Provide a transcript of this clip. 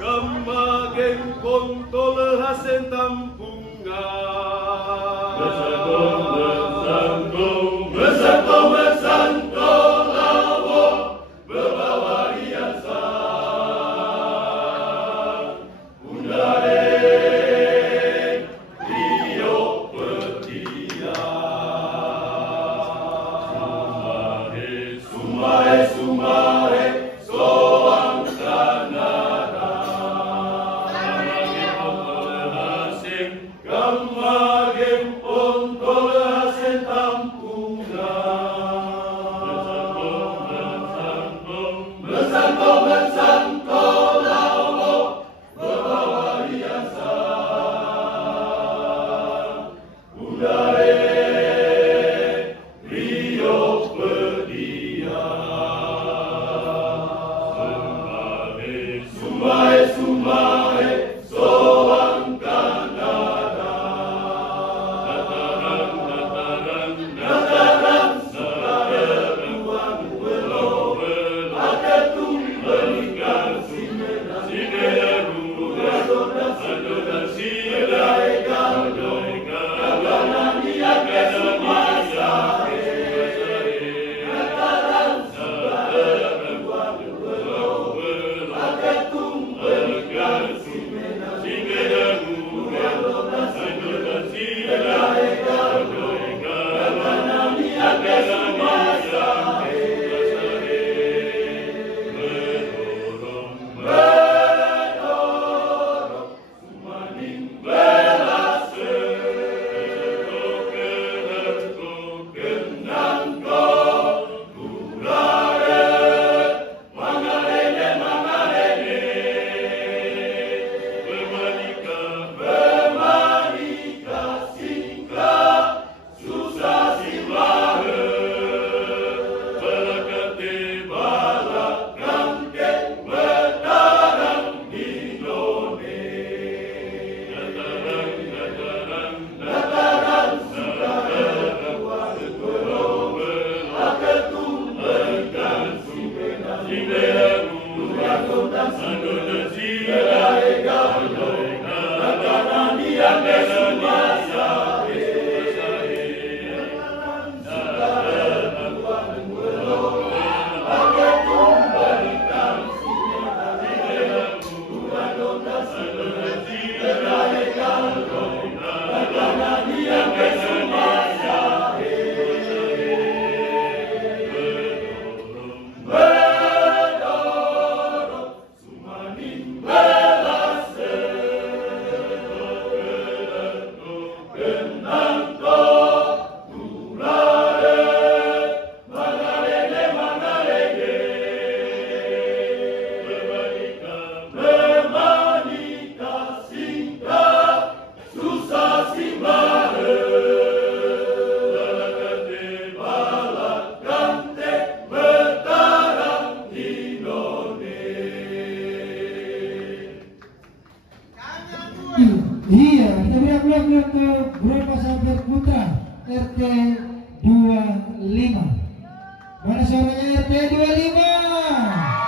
Kembageng kontol hasen tampungan Besanto lawo bebawa riasan Undare Rio Petian Sumahe soang kanara Kembageng kontol hasen tampungan Besanto lawo bebawa riasan Undare Rio Petian Sumahe soang kanara Dataran sekarang belau Akatung berikan sineru Adonan silai kandung Kaganan diake semasa Dataran sekarang belau Akatung berikan sineru Adonan silai kandung Kaganan diake semasa Iya, kita beri ke Bro Sahabat Putra RT 25. Mana suaranya RT 25?